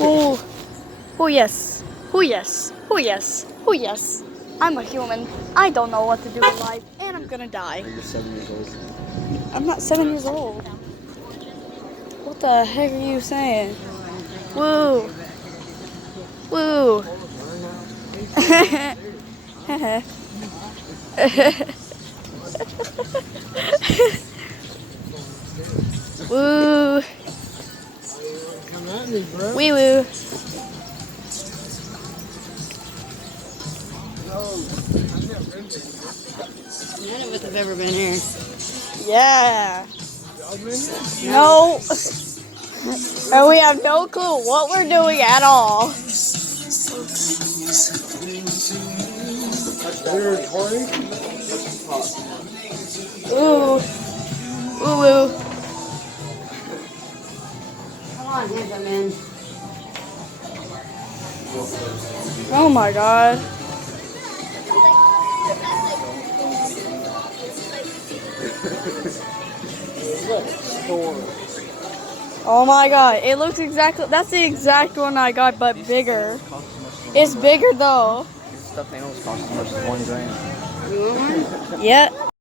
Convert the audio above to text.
Oh, oh yes. Oh yes. Oh yes. Oh yes. I'm a human. I don't know what to do in life, and I'm gonna die. You're 7 years old. I'm not 7 years old. What the heck are you saying? Woo. Woo. Woo. Come at me, bro. Wee woo. None of us have ever been here. Yeah. Y'all been here? No. And we have no clue what we're doing at all. You're recording? Ooh. Woo woo. Come on, handsome man. Oh my god. Oh my god. It looks exactly, that's the exact one I got, but bigger. It's bigger though. Stuffed animals cost as much as $1 grand. You want one? Yep.